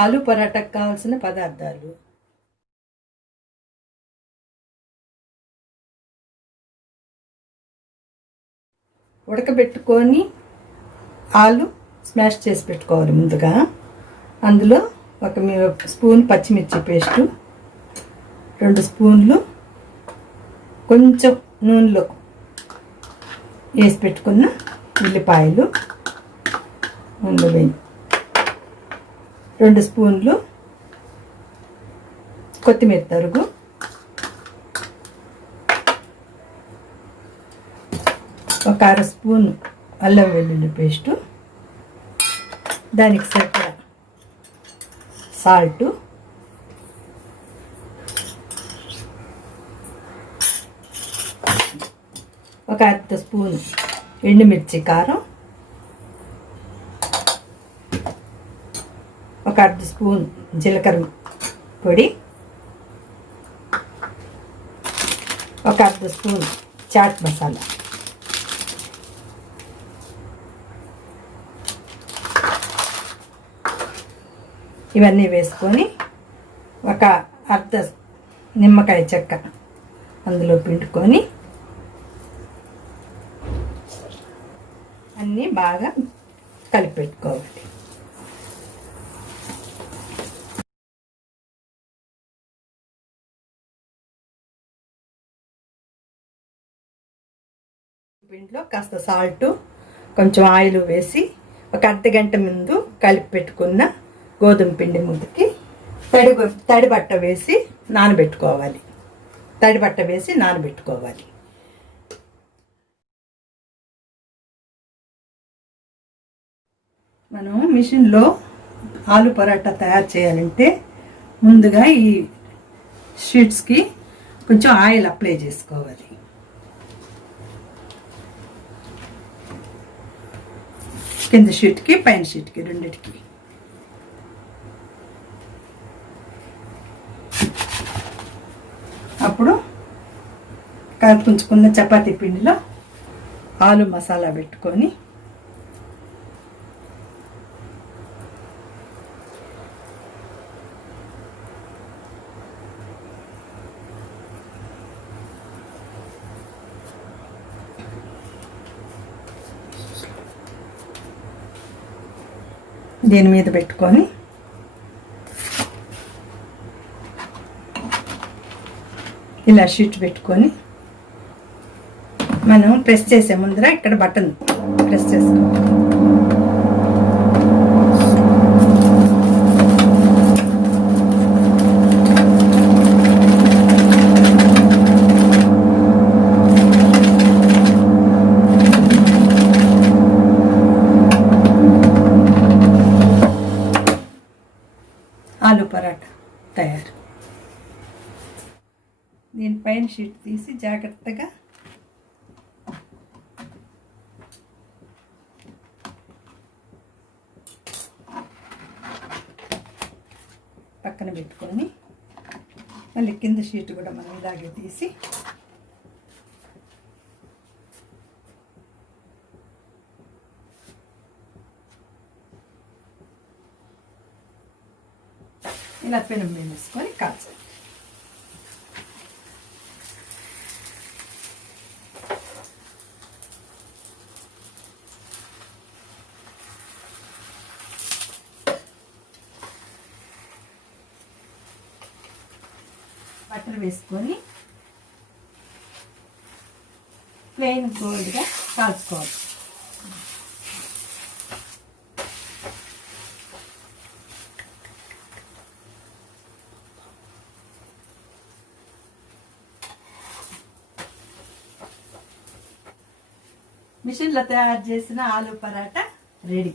ఆలు పరాటాకు కావాల్సిన పదార్థాలు: ఉడకబెట్టుకొని ఆలు స్మాష్ చేసి పెట్టుకోవాలి. ముందుగా అందులో ఒక స్పూన్ పచ్చిమిర్చి పేస్టు, 2 స్పూన్లు కొంచెం నూనెలో వేసి పెట్టుకున్న ఉల్లిపాయలు, 2 స్పూన్లు కొత్తిమీర తరుగు, ఒక 1/2 స్పూన్ అల్లం వెల్లుల్లి పేస్టు, దానికి సరిపడా సాల్టు, ఒక 1/2 స్పూన్ ఎండుమిర్చి కారం, ఒక 1/2 స్పూన్ జీలకర్ర పొడి, ఒక 1/2 స్పూన్ చాట్ మసాలా, ఇవన్నీ వేసుకొని ఒక 1/2 నిమ్మకాయ చెక్క అందులో పిండుకొని అన్నీ బాగా కలిపి పెట్టుకోవాలి. పిండిలో కాస్త సాల్టు, కొంచెం ఆయిల్ వేసి ఒక అర్ధగంట ముందు కలిపి పెట్టుకున్న గోధుమ పిండి ముద్దకి తడి బట్ట వేసి నానబెట్టుకోవాలి. మనం మిషన్లో ఆలు పరాటా తయారు చేయాలంటే ముందుగా ఈ షీట్స్కి కొంచెం ఆయిల్ అప్లై చేసుకోవాలి. కింద షీట్కి పైన షీట్కి రెండిటికి. అప్పుడు కలుపుకుంచుకున్న చపాతీ పిండిలో ఆలు మసాలా పెట్టుకొని దీని మీద పెట్టుకొని ఇలా షీట్ పెట్టుకొని మనం ప్రెస్ చేసే ముందర ఇక్కడ బటన్ ప్రెస్ చేసుకోవాలి. ఆలు పరాటా తయారు. దీనిపైన షీట్ తీసి జాగ్రత్తగా పక్కన పెట్టుకొని మళ్ళీ కింద షీట్ కూడా మనం ఇలాగే తీసి ఇలా పెనం మీద వేసుకొని కాల్చాలి. బటర్ వేసుకొని ప్లెయిన్ గోల్డ్గా కాల్చుకోవాలి. మిషన్లో తయారు చేసిన ఆలు పరాటా రెడీ.